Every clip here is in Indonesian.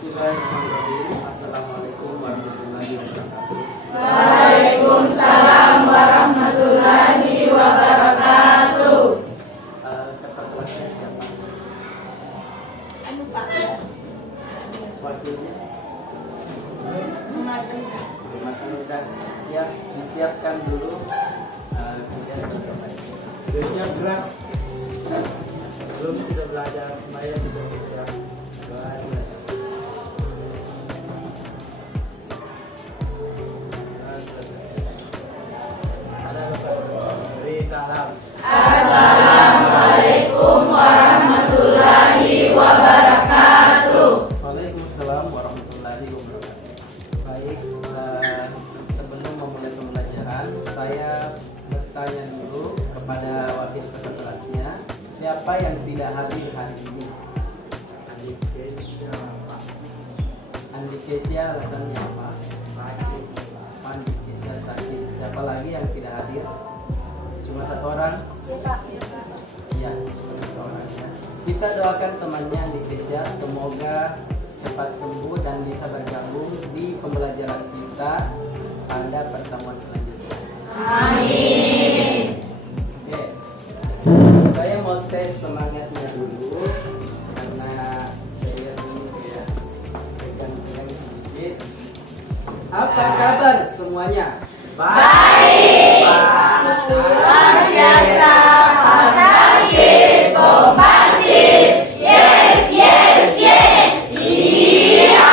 Bismillahirrahmanirrahim. Assalamualaikum warahmatullahi wabarakatuh. Waalaikumsalam warahmatullahi wabarakatuh. Kata kelasnya siapa? Wakilnya? Muhammad. Ya, disiapkan dulu. Kemudian kita baik. Sudah siap gerak? Belum kita belajar Maya juga siap. Salam. Assalamualaikum warahmatullahi wabarakatuh. Waalaikumsalam warahmatullahi wabarakatuh. Baik, sebelum memulai pembelajaran, saya bertanya dulu kepada wakil ketua kelasnya, siapa yang tidak hadir hari ini? Andi Kesia, alasannya apa? Sakit. Andi Kesia sakit. Siapa lagi yang tidak hadir? Cuma satu orang? Iya, cuma satu orang ya. Kita doakan temannya Andi Kesia, semoga cepat sembuh dan bisa bergabung di pembelajaran kita pada pertemuan selanjutnya. Amin. Oke, saya mau tes semangatnya dulu karena saya lihat ini ya pegang-pegang sedikit. Apa kabar semuanya? Baik. Luar biasa. Fantastis. Bombastis. Yes, yes, yes. Iya.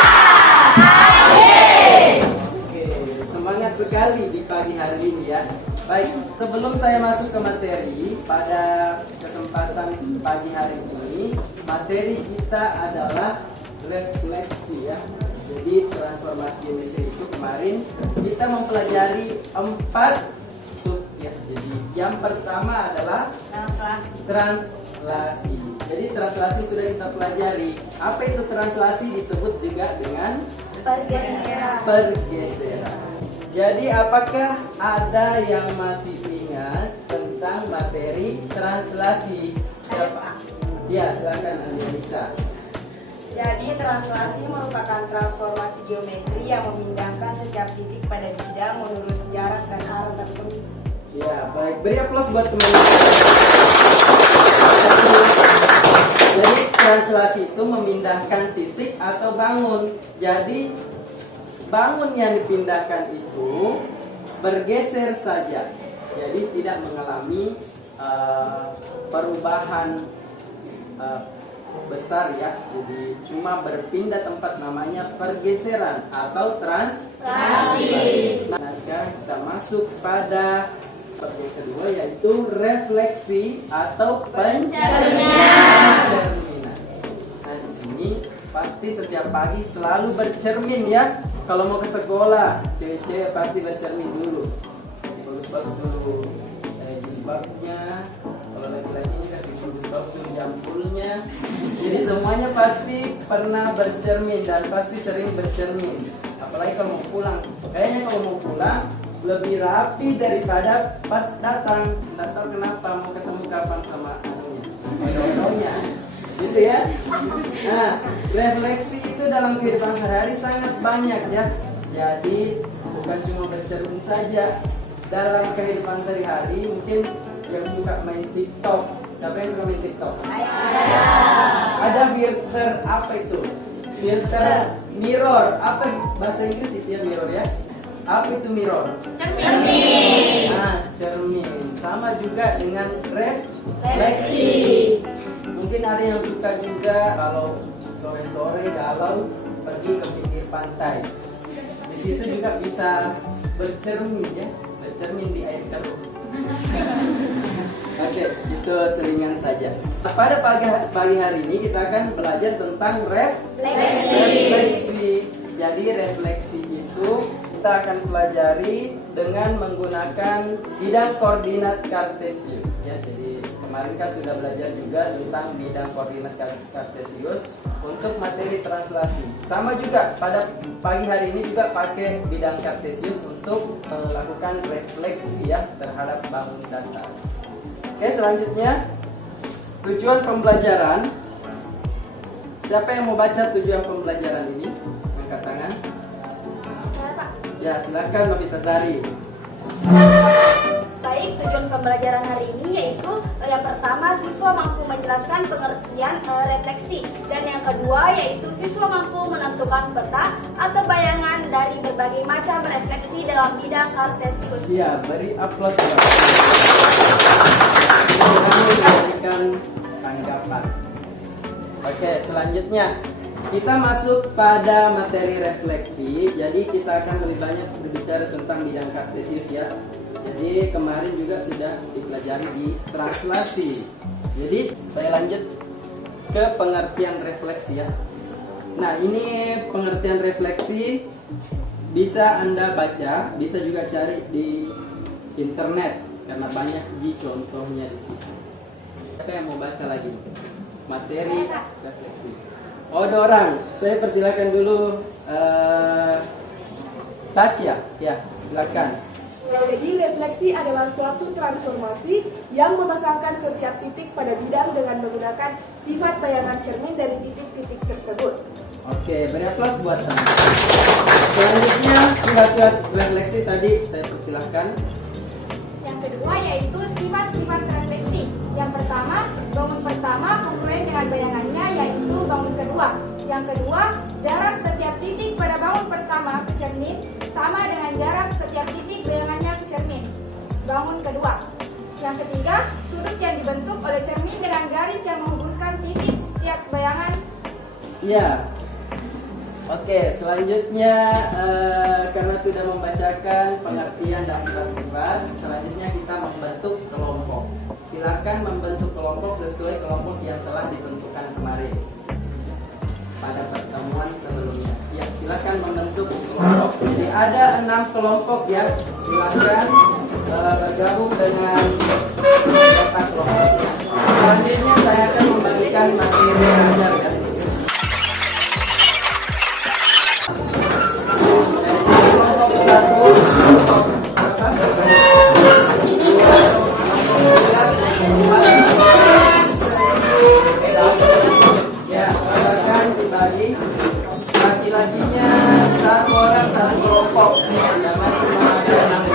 Amin. Oke, semangat sekali di pagi hari ini ya. Baik, sebelum saya masuk ke materi, pada kesempatan pagi hari ini, materi kita adalah refleksi ya. Jadi transformasi geometri itu kemarin kita mempelajari 4 sub ya. Jadi yang pertama adalah translasi. Jadi translasi sudah kita pelajari. Apa itu translasi? Disebut juga dengan pergeseran. Jadi apakah ada yang masih ingat tentang materi translasi? Siapa? Ya, silakan Anissa. Jadi translasi merupakan transformasi geometri yang memindahkan setiap titik pada bidang menurut jarak dan arah tertentu. Ya, baik. Beri aplaus buat teman-teman. Jadi translasi itu memindahkan titik atau bangun. Jadi bangun yang dipindahkan itu bergeser saja. Jadi tidak mengalami perubahan besar ya. Jadi cuma berpindah tempat, namanya pergeseran atau translasi. Nah, sekarang kita masuk pada yang kedua, yaitu refleksi atau pencerminan. Nah, di sini pasti setiap pagi selalu bercermin ya. Kalau mau ke sekolah, cewek-cewek pasti bercermin dulu. Kasih bagus-bagus dulu jilbabnya. Kalau laki-lakinya kasih bagus-bagus dulu jambulnya. Jadi semuanya pasti pernah bercermin dan pasti sering bercermin. Apalagi kalau mau pulang. Kayaknya kalau mau pulang lebih rapi daripada pas datang. Nggak tahu kenapa, mau ketemu kapan sama anunya, gitu ya. Nah, refleksi itu dalam kehidupan sehari-hari sangat banyak ya. Jadi bukan cuma bercermin saja. Dalam kehidupan sehari-hari mungkin yang suka main TikTok. Siapa yang suka main TikTok? Ada filter, apa itu? Filter mirror. Apa bahasa Inggris itu ya mirror ya? Apa itu mirror? Cermin. Nah, cermin. Sama juga dengan refleksi. Mungkin ada yang suka juga kalau sore-sore galau pergi ke pinggir pantai. Di situ juga bisa bercermin ya, bercermin di air keruh. Oke, itu seringan saja. Nah, pada pagi hari ini kita akan belajar tentang refleksi. Jadi refleksi itu kita akan pelajari dengan menggunakan bidang koordinat kartesius ya. Jadi kemarin kan sudah belajar juga tentang bidang koordinat kartesius untuk materi translasi. Sama juga pada pagi hari ini juga pakai bidang kartesius untuk melakukan refleksi ya terhadap bangun datar. Oke, selanjutnya tujuan pembelajaran Siapa yang mau baca tujuan pembelajaran ini? Angkat tangan. Saya, Pak. Ya, silakan Novita Sari. Baik, tujuan pembelajaran hari ini yaitu yang pertama siswa mampu menjelaskan pengertian refleksi, dan yang kedua yaitu siswa mampu menentukan peta atau bayangan dari berbagai macam refleksi dalam bidang kartesius. Ya, beri aplaus. Kami memberikan tanggapan. Oke, selanjutnya kita masuk pada materi refleksi. Jadi kita akan lebih banyak berbicara tentang bidang kartesius ya. Jadi kemarin juga sudah dipelajari di translasi. Jadi saya lanjut ke pengertian refleksi ya. Nah, ini pengertian refleksi bisa Anda baca, bisa juga cari di internet karena banyak di contohnya di situ. Siapa yang mau baca lagi? Materi refleksi. Oh, ada orang. Saya persilakan dulu Tasya. Ya, silakan. Jadi refleksi adalah suatu transformasi yang memasangkan setiap titik pada bidang dengan menggunakan sifat bayangan cermin dari titik-titik tersebut. Oke, beri aplaus buat Anda. Selanjutnya sifat-sifat refleksi tadi saya persilahkan. Yang kedua yaitu sifat-sifat refleksi. Yang pertama, bangun pertama kongruen dengan bayangannya yaitu bangun kedua. Yang kedua, jarak setiap titik pada bangun pertama ke cermin sama dengan jarak setiap titik bayangannya ke cermin. Bangun kedua. Yang ketiga, sudut yang dibentuk oleh cermin dengan garis yang menghubungkan titik tiap bayangan. Ya. Oke, selanjutnya karena sudah membacakan pengertian dan sifat-sifat, selanjutnya kita membentuk kelompok. Silakan membentuk kelompok sesuai kelompok yang telah ditentukan kemarin pada pertemuan sebelumnya. Ya, silakan membentuk kelompok. Jadi ada 6 kelompok ya. Silakan bergabung dengan anggota kelompoknya. Selanjutnya saya akan membagikan materi ajar ya. Ya, silakan dibagi. Laki-lakinya satu orang satu kelompok. Jangan cuma ada 6.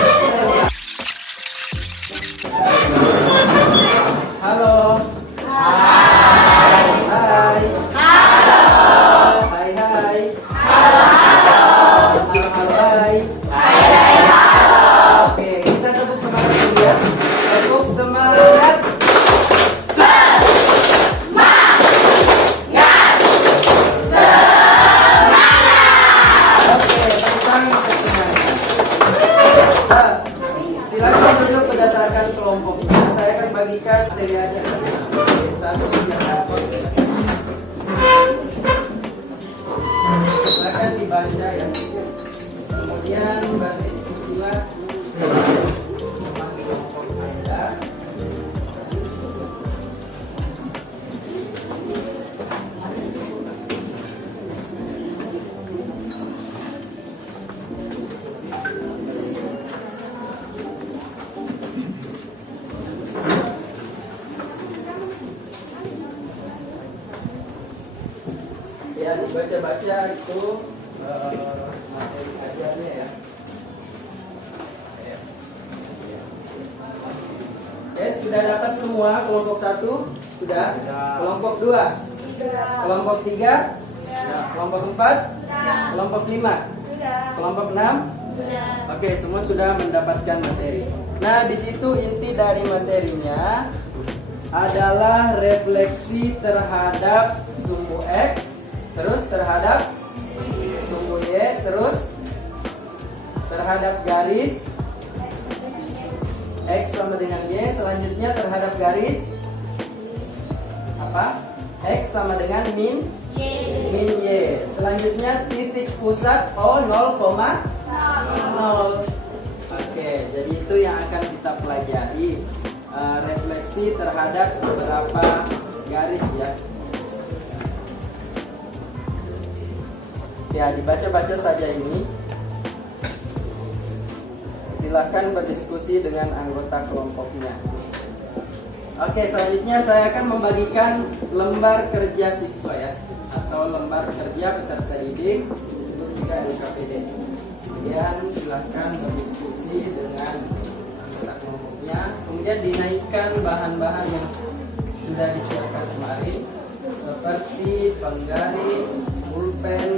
Halo. Hai. Hai. Halo. Hai hai. Halo hai. Hai halo. Oke, kita tepuk semangat dulu ya. Tepuk semangat. Silakan duduk berdasarkan kelompoknya. Saya akan bagikan materi aja. Satu silakan dibaca ya. Kemudian berdiskusilah sama kelompok Anda. Ya, dibaca-baca itu materi ajarnya ya. Oke, sudah dapat semua kelompok 1? Sudah? Kelompok 2? Kelompok 3? Kelompok 4? Kelompok 5? Kelompok 6? Oke, semua sudah mendapatkan materi. Nah, di situ inti dari materinya adalah refleksi terhadap sumbu X, terus terhadap sumbu Y, terus terhadap garis X sama dengan Y, selanjutnya terhadap garis apa? X sama dengan min Y. Selanjutnya titik pusat O 0,0. Oke, jadi itu yang akan kita pelajari, refleksi terhadap beberapa garis ya. Ya, dibaca-baca saja ini. Silahkan berdiskusi dengan anggota kelompoknya. Oke, selanjutnya saya akan membagikan lembar kerja siswa ya, atau lembar kerja peserta didik, disebut juga LKPD. Kemudian silahkan berdiskusi dengan anggota kelompoknya. Kemudian dinaikkan bahan-bahan yang sudah disiapkan kemarin, seperti penggaris, pulpen,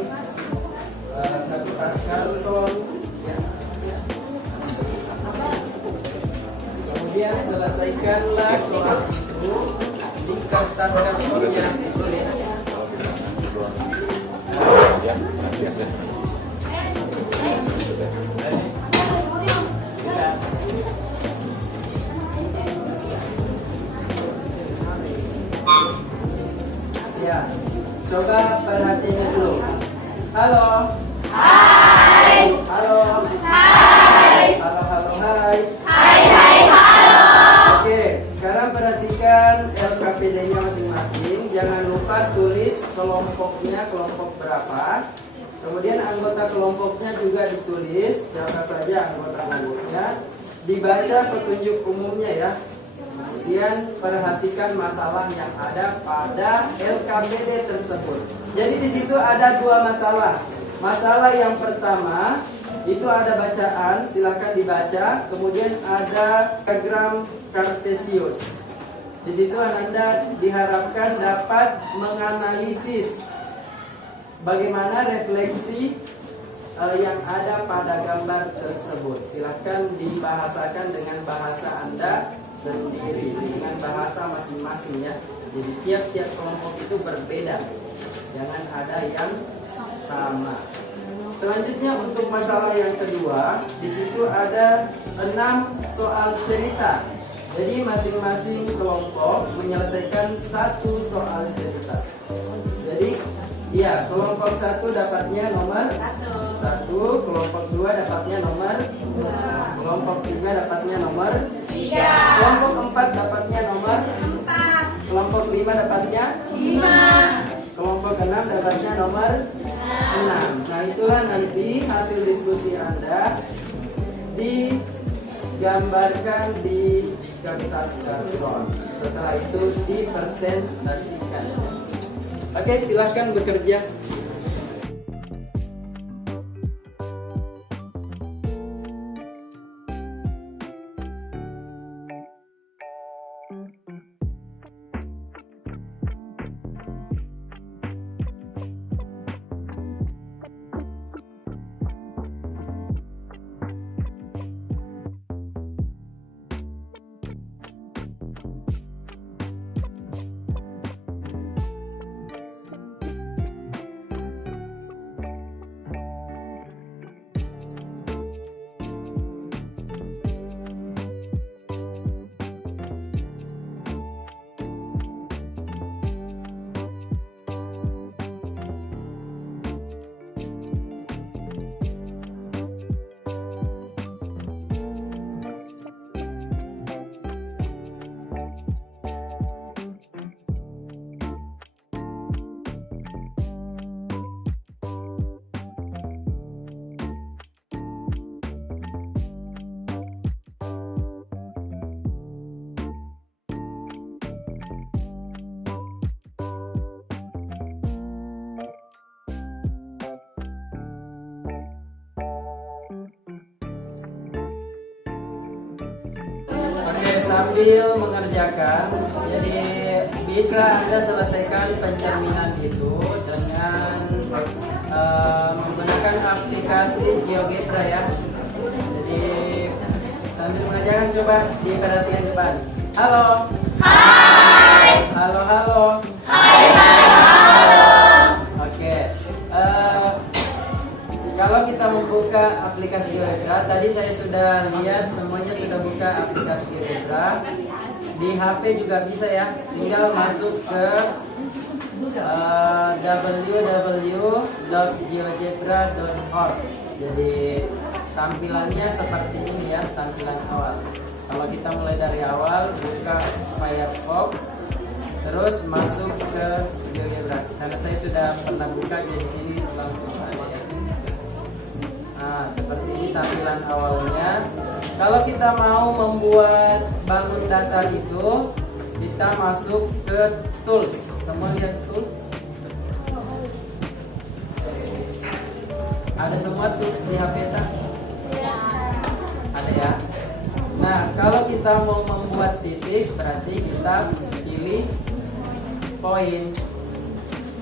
kertas karton, ya. Kemudian selesaikanlah soal itu di kertas karton yang ditulis. Ya, coba perhatikan dulu. Halo. Hai. Halo. Hai. Halo, halo, hai. Hai, hai, halo. Oke, sekarang perhatikan LKPD-nya masing-masing. Jangan lupa tulis kelompoknya, kelompok berapa. Kemudian anggota kelompoknya juga ditulis, siapa saja anggota kelompoknya. Dibaca petunjuk umumnya ya. Kemudian perhatikan masalah yang ada pada LKPD tersebut. Jadi di situ ada dua masalah. Masalah yang pertama itu ada bacaan, silakan dibaca. Kemudian ada diagram Kartesius. Di situ Anda diharapkan dapat menganalisis bagaimana refleksi yang ada pada gambar tersebut. Silakan dibahasakan dengan bahasa Anda sendiri, dengan bahasa masing-masing ya. Jadi tiap-tiap kelompok itu berbeda, jangan ada yang sama. Selanjutnya untuk masalah yang kedua, di situ ada 6 soal cerita. Jadi masing-masing kelompok menyelesaikan 1 soal cerita. Jadi ya, kelompok 1 dapatnya nomor 1, kelompok 2 dapatnya nomor 2, kelompok 3 dapatnya nomor 3, kelompok 4 dapatnya nomor 4, kelompok 5 dapatnya 5, kelompok 6 dapatnya nomor 6. Nah, itulah nanti hasil diskusi Anda digambarkan di kertas karton. Setelah itu dipresentasikan. Oke, silahkan bekerja. Sambil mengerjakan, jadi bisa Anda selesaikan pencerminan itu dengan menggunakan aplikasi GeoGebra ya. Jadi sambil mengerjakan coba diperhatikan depan. Halo. Hai. Halo, halo. Hai, halo. Oke. Kalau kita membuka aplikasi GeoGebra, tadi saya sudah lihat semuanya sudah buka aplikasi GeoGebra. Di HP juga bisa ya, tinggal masuk ke www.geogebra.org. Jadi tampilannya seperti ini ya, tampilan awal. Kalau kita mulai dari awal, buka Firefox, terus masuk ke GeoGebra. Karena saya sudah pernah buka, jadi sini langsung ada ya. Nah, seperti ini tampilan awalnya. Kalau kita mau membuat bangun datar itu, kita masuk ke tools. Semua lihat tools. Ada semua tools di HP tak? Ada ya. Nah, kalau kita mau membuat titik, berarti kita pilih poin.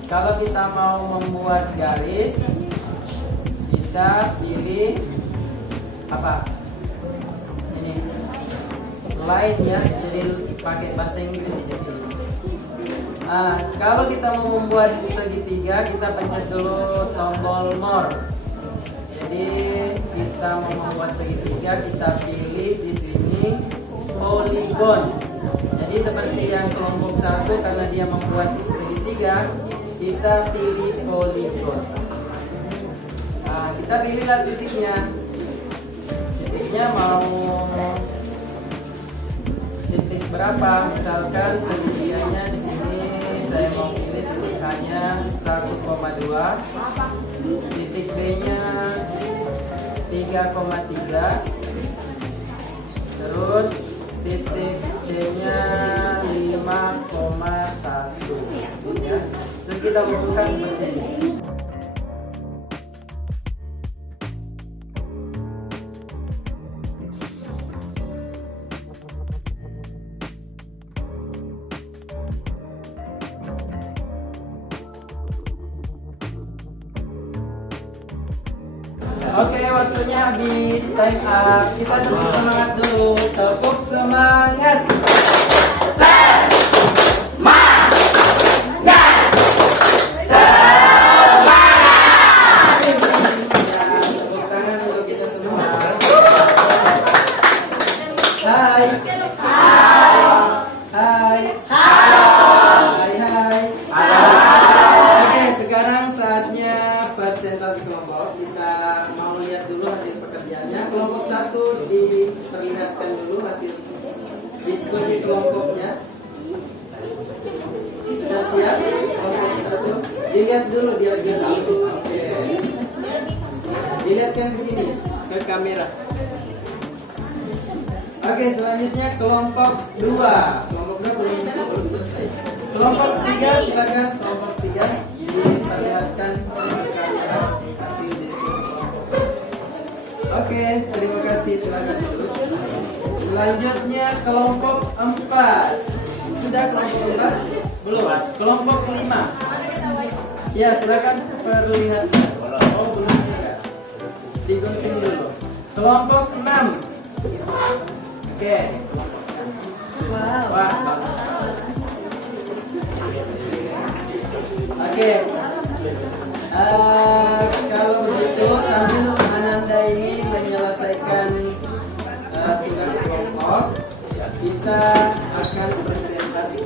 Kalau kita mau membuat garis, kita pilih apa? Ini line ya, jadi pakai bahasa Inggris di sini. Kalau kita mau membuat segitiga, kita pencet dulu tombol more. Jadi kita mau membuat segitiga, kita pilih di sini polygon. Jadi seperti yang kelompok 1, karena dia membuat segitiga, kita pilih polygon. Kita pilihlah titiknya. Titiknya mau titik berapa? Misalkan segitiganya di sini saya mau pilih titiknya 1,2. Titik B-nya 3,3. Terus titik C-nya 5,1 ya. Terus kita butuhkan seperti ini. Oke, waktunya habis. Time up. Kita tepuk semangat dulu. Tepuk semangat. Tepuk tangan untuk kita semua. Hai. Hai. Oke, sekarang saatnya persentase kelompok. Kita mau lihat dulu hasil pekerjaannya. Kelompok 1 diperlihatkan dulu hasil diskusi kelompoknya. Sudah siap? Kelompok 1 dilihat dulu dia bisa. Oke. Dilihatkan ke sini, ke kamera. Oke, selanjutnya kelompok 2. Kelompok 2 belum selesai. Kelompok 3 silakan. Kelompok 3 diperlihatkan ke kamera hasil diskusi kelompok. Oke, terima kasih. Silakan dulu. Selanjutnya kelompok 4. Sudah kelompok 4? Belum. Kelompok 5. Ya, silakan perlihatkan. Oh, belum juga. Digunting dulu. Kelompok 6. Oke. Wah, bagus. Oke. Kalau begitu sambil Ananda ini menyelesaikan tugas kelompok, kita akan presentasi.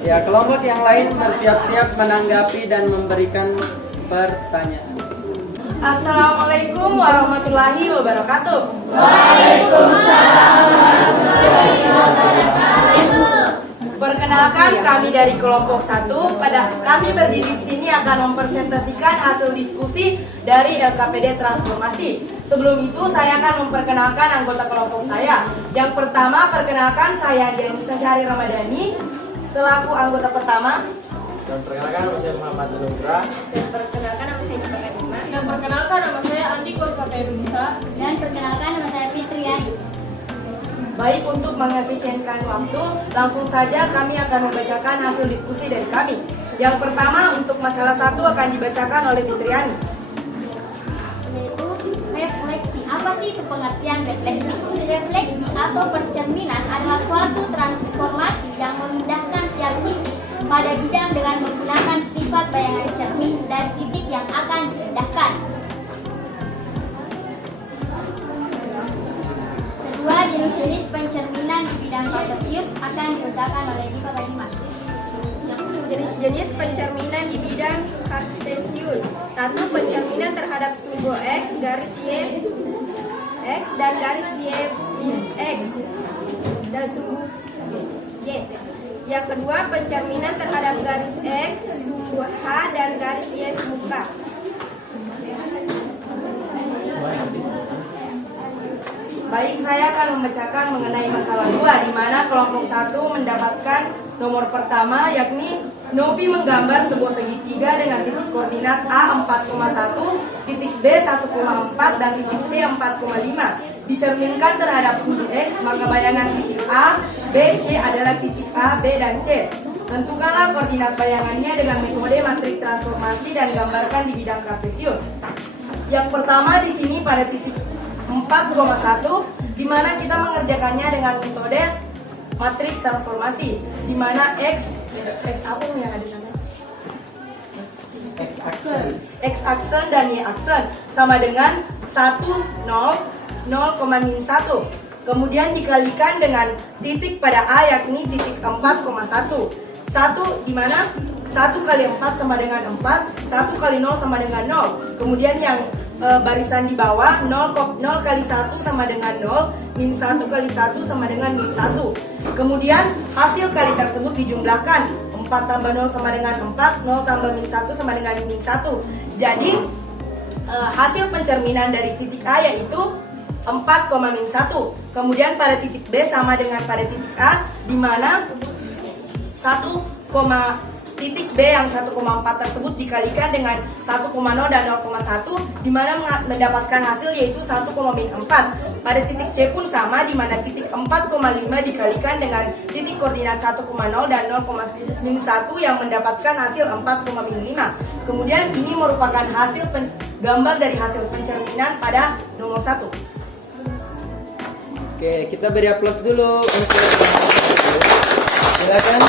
Ya, kelompok yang lain bersiap-siap menanggapi dan memberikan pertanyaan. Assalamualaikum warahmatullahi wabarakatuh. Waalaikumsalam warahmatullahi wabarakatuh. Perkenalkan, kami dari kelompok 1. Pada kami berdiri di sini akan mempresentasikan hasil diskusi dari LKPD Transformasi. Sebelum itu saya akan memperkenalkan anggota kelompok saya. Yang pertama, perkenalkan saya Janisa Syahri Ramadhani selaku anggota pertama. Dan perkenalkan nama saya Muhammad Nugra. Dan perkenalkan nama saya Jika Kadima. Dan perkenalkan nama saya Andi Korpaterunisa. Dan perkenalkan nama saya Fitriani. Baik, untuk mengefisienkan waktu, langsung saja kami akan membacakan hasil diskusi dari kami. Yang pertama, untuk masalah 1 akan dibacakan oleh Fitriani. Yaitu refleksi. Apa sih itu pengertian refleksi? Refleksi atau percerminan adalah suatu transformasi yang memindahkan tiap titik pada bidang dengan menggunakan sifat bayangan cermin dari titik yang akan dipindahkan. Kedua, jenis-jenis pencerminan di bidang kartesius akan dibacakan oleh Dika Kadima. Jenis-jenis pencerminan di bidang kartesius. 1. Pencerminan terhadap sumbu X garis Y X dan garis Y X dan sumbu Y. Yang kedua, pencerminan terhadap garis X, sumbu H dan garis Y sumbu K. Baik, saya akan membacakan mengenai masalah 2, di mana kelompok 1 mendapatkan nomor pertama, yakni Novi menggambar sebuah segitiga dengan titik koordinat A 4,1, titik B 1,4, dan titik C 4,5. Dicerminkan terhadap sudut X, maka bayangan titik A, B, C adalah titik A, B, dan C. Tentukanlah koordinat bayangannya dengan metode matrik transformasi dan gambarkan di bidang kartesius. Yang pertama di sini pada titik 4,1, di mana kita mengerjakannya dengan metode matriks transformasi, di mana X apa yang ada di sana? X aksen dan Y aksen sama dengan 1, 0, 0,-1. Kemudian dikalikan dengan titik pada A, yakni titik 4,1. 1 di mana 1 kali 4 sama dengan 4, 1 kali 0 sama dengan 0. Kemudian yang barisan di bawah 0 kali 1 sama dengan 0, min 1 kali 1 sama dengan min 1. Kemudian hasil kali tersebut dijumlahkan, 4 tambah 0 sama dengan 4, 0 tambah min 1 sama dengan min 1. Jadi hasil pencerminan dari titik A yaitu 4,-1. Kemudian pada titik B sama dengan pada titik A, di mana titik B yang 1,4 tersebut dikalikan dengan 1,0 dan 0,1, di mana mendapatkan hasil yaitu 1,-4. Pada titik C pun sama, di mana titik 4,5 dikalikan dengan titik koordinat 1,0 dan 0,-1 yang mendapatkan hasil 4,-5. Kemudian ini merupakan hasil gambar dari hasil pencerminan pada nomor 1. Oke, kita beri aplaus dulu untuk silakan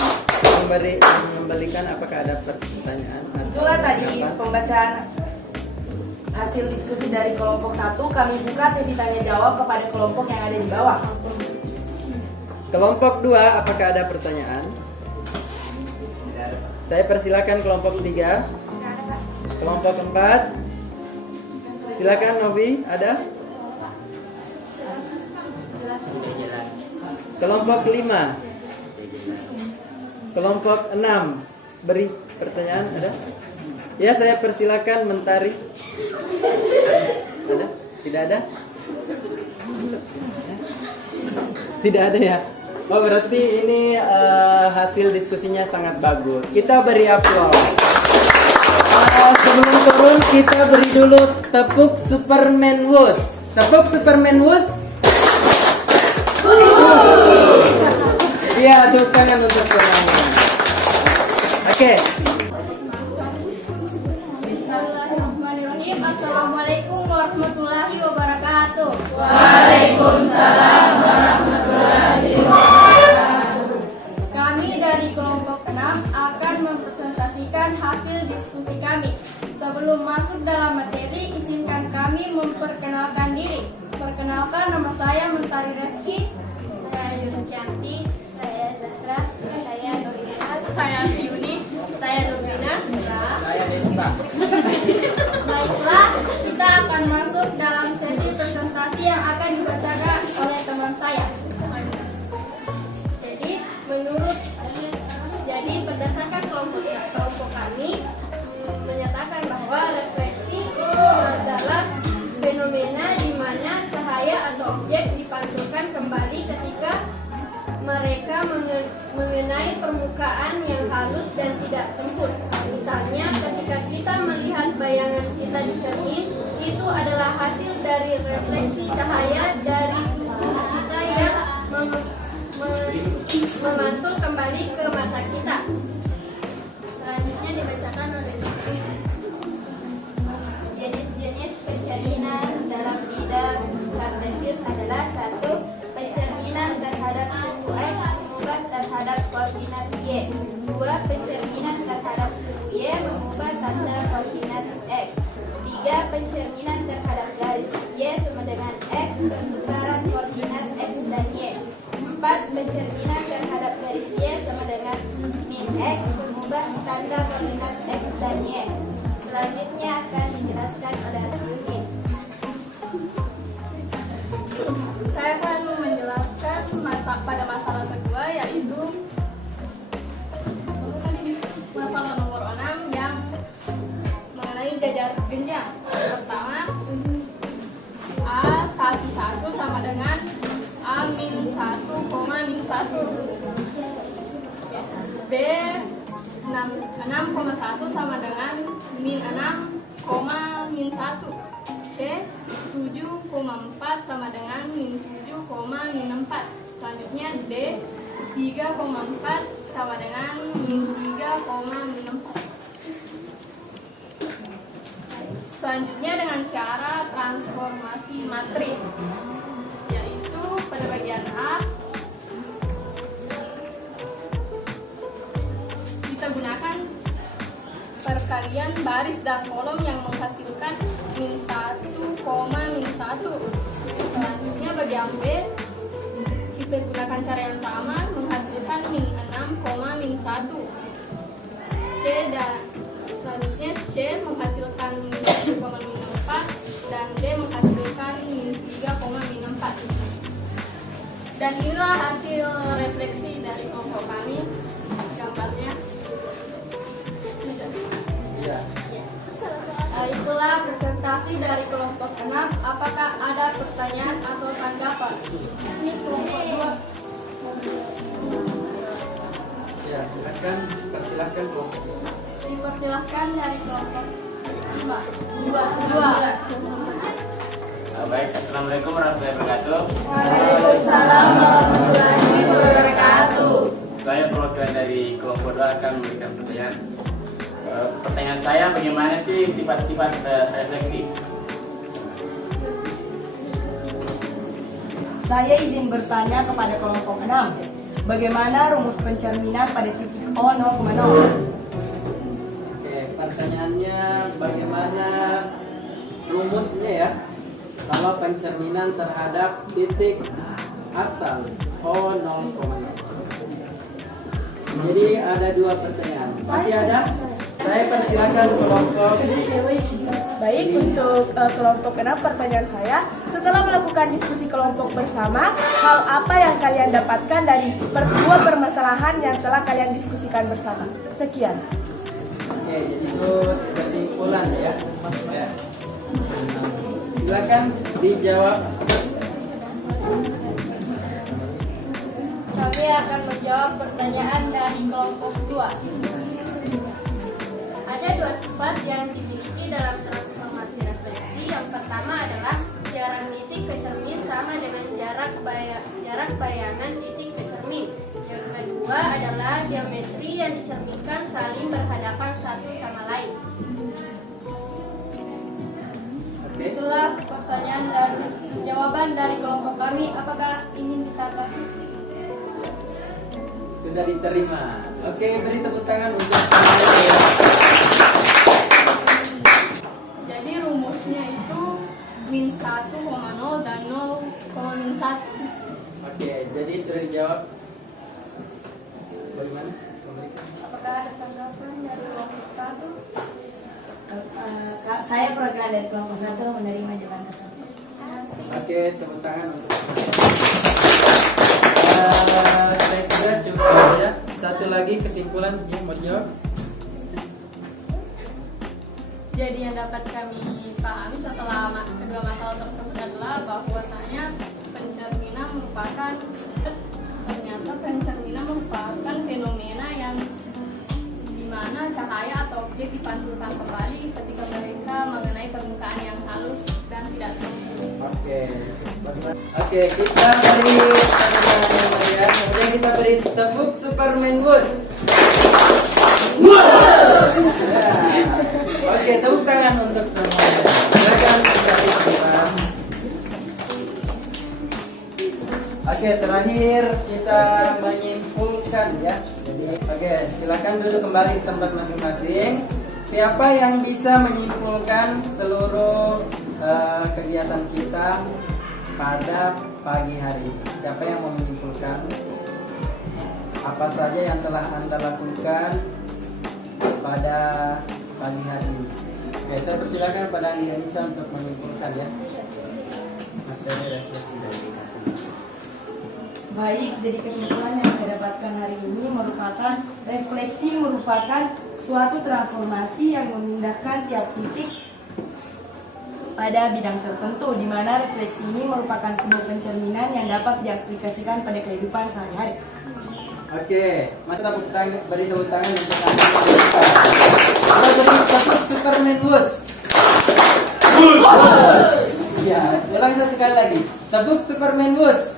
memberikan apakah ada pertanyaan. Itulah tadi pembacaan hasil diskusi dari kelompok 1. Kami buka sesi tanya jawab kepada kelompok yang ada di bawah. Kelompok 2, apakah ada pertanyaan? Saya persilakan kelompok 3. Kelompok 4. Silakan Novi, ada? Kelompok 5. Kelompok 6. Beri pertanyaan, ada? Ya, saya persilakan Mentari. Ada? Tidak ada? Tidak ada ya? Oh, berarti ini hasil diskusinya sangat bagus. Kita beri aplaus. Sebelum turun kita beri dulu tepuk Superman Wus. Tepuk Superman Wus. Iya, tepuk tangan untuk semuanya. Oke. Bismillahirrahmanirrahim. Assalamualaikum warahmatullahi wabarakatuh. Waalaikumsalam warahmatullahi wabarakatuh. Kami dari kelompok 6 akan mempresentasikan hasil diskusi kami. Sebelum masuk dalam materi, izinkan kami memperkenalkan diri. Perkenalkan, nama saya Mentari Reski. Saya Yuskianti, saya Zahra, saya Nurina, Saya Fiuni. saya Nurina. Baiklah, kita akan masuk dalam sesi presentasi yang akan dibacakan oleh teman saya. Jadi berdasarkan kelompok kami menyatakan bahwa refleksi adalah fenomena di mana cahaya atau objek dipantulkan kembali ketika mereka mengenai permukaan yang halus dan tidak tembus. Misalnya ketika kita melihat bayangan kita di cermin, itu adalah hasil dari refleksi cahaya dari tubuh kita yang memantul kembali ke mata kita. Selanjutnya dibacakan oleh Jenis-jenis pencerminan dalam bidang kartesius adalah 1. Pencerminan terhadap sumbu X mengubah terhadap koordinat Y. 2. Pencerminan terhadap sumbu Y mengubah tanda koordinat X. 3. Pencerminan terhadap garis Y sama dengan X pertukaran koordinat X dan Y. 4. Pencerminan terhadap garis Y sama dengan min X mengubah tanda koordinat X dan Y. Selanjutnya akan dijelaskan oleh Yuni. Saya akan menjelaskan pada masalah kedua, yaitu masalah nomor 6 yang mengenai jajar genjang. Pertama, A1 sama dengan B 6,1 sama dengan min 6, min 1. C 7,4 sama dengan min 7, min 4. Selanjutnya D 3,4 sama dengan min 3, min 4. Selanjutnya dengan cara transformasi matriks, yaitu pada bagian A kita gunakan perkalian baris dan kolom yang menghasilkan min 1, min 1. Selanjutnya bagian B kita gunakan cara yang sama menghasilkan min 6, min 1. C dan selanjutnya C menghasilkan min 1, min 4 dan D menghasilkan min 3, min 4. Dan inilah hasil refleksi dari kelompok kami. Gambarnya. Iya. Itulah presentasi dari kelompok 6. Apakah ada pertanyaan atau tanggapan? Ini kelompok 2. Ya, silakan, persilahkan kelompok. Dipersilahkan dari kelompok 5. 2. Baik, assalamualaikum warahmatullahi wabarakatuh. Waalaikumsalam warahmatullahi wabarakatuh. Saya perwakilan dari kelompok 2 akan memberikan pertanyaan. Pertanyaan saya, bagaimana sih sifat-sifat refleksi? Saya izin bertanya kepada kelompok 6. Bagaimana rumus pencerminan pada titik O 0,0? Oke, pertanyaannya bagaimana rumusnya ya? Kalau pencerminan terhadap titik asal O 0,0. Jadi ada dua pertanyaan. Masih ada? Saya persilakan kelompok. Baik, untuk kelompok 6 pertanyaan saya, setelah melakukan diskusi kelompok bersama, hal apa yang kalian dapatkan dari dua permasalahan yang telah kalian diskusikan bersama? Sekian. Oke, jadi itu kesimpulan ya. Silakan dijawab. Kami akan menjawab pertanyaan dari kelompok 2. Ada dua sifat yang dimiliki dalam transformasi refleksi. Yang pertama adalah jarak titik ke cermin sama dengan jarak bayangan titik ke cermin. Yang kedua adalah geometri yang dicerminkan saling berhadapan satu sama lain. Oke. Itulah pertanyaan dan jawaban dari kelompok kami. Apakah ingin ditambahkan? Sudah diterima. Oke, beri tepuk tangan untuk Jadi rumusnya itu min 1,0 dan 0, min 1. Oke, jadi sudah dijawab. Bagaimana? Apakah ada tanggapan dari kelompok 1? Saya perwakilan dari kelompok 1 menerima jawaban tersebut. Oke, tepuk tangan untuk saya kira cukup ya. Satu lagi kesimpulan yang mau dijawab. Jadi yang dapat kami pahami setelah kedua masalah tersebut adalah bahwasanya pencerminan merupakan fenomena yang dimana cahaya atau objek dipantulkan kembali ketika mereka mengenai permukaan yang halus dan tidak tembus. Oke, kita beri ya. Kemudian kita beri tepuk Superman Bus. Ya. Oke, tepuk tangan untuk semuanya. Silakan kita lihat. Oke, terakhir kita menyimpulkan ya. Oke, silakan duduk kembali di tempat masing-masing. Siapa yang bisa menyimpulkan seluruh kegiatan kita pada pagi hari ini? Siapa yang mau menyimpulkan apa saja yang telah Anda lakukan pada pagi hari ini? Oke, saya persilakan pada Andi Anissa untuk menyimpulkan ya. Baik, jadi kesimpulan yang saya dapatkan hari ini merupakan refleksi merupakan suatu transformasi yang memindahkan tiap titik pada bidang tertentu, di mana refleksi ini merupakan sebuah pencerminan yang dapat diaplikasikan pada kehidupan sehari-hari. Oke, masa tepuk tangan, beri tepuk tangan untuk Anda. Kalau jadi tepuk Superman Wus. Ya, ulang satu kali lagi. Tepuk Superman Wus.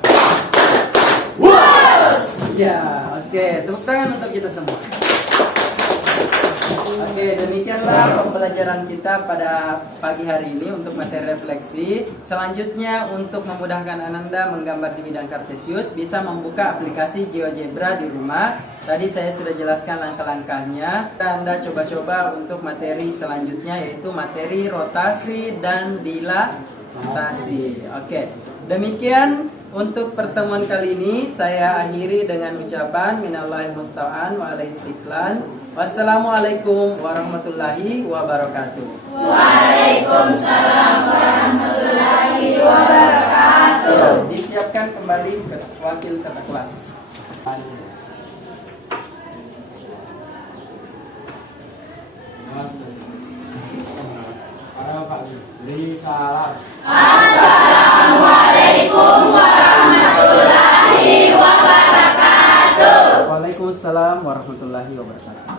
Ya, oke, tepuk tangan untuk kita semua. Oke, demikianlah pembelajaran kita pada pagi hari ini untuk materi refleksi. Selanjutnya, untuk memudahkan Ananda menggambar di bidang kartesius, bisa membuka aplikasi GeoGebra di rumah. Tadi saya sudah jelaskan langkah-langkahnya. Anda coba-coba untuk materi selanjutnya, yaitu materi rotasi dan dilatasi. Oke, demikian untuk pertemuan kali ini. Saya akhiri dengan ucapan minallahil musta'an wa alaihi tiflan. Wassalamualaikum warahmatullahi wabarakatuh. Waalaikumsalam warahmatullahi wabarakatuh. Disiapkan kembali ke wakil kata kelas. Assalamualaikum warahmatullahi wabarakatuh. Waalaikumsalam warahmatullahi wabarakatuh.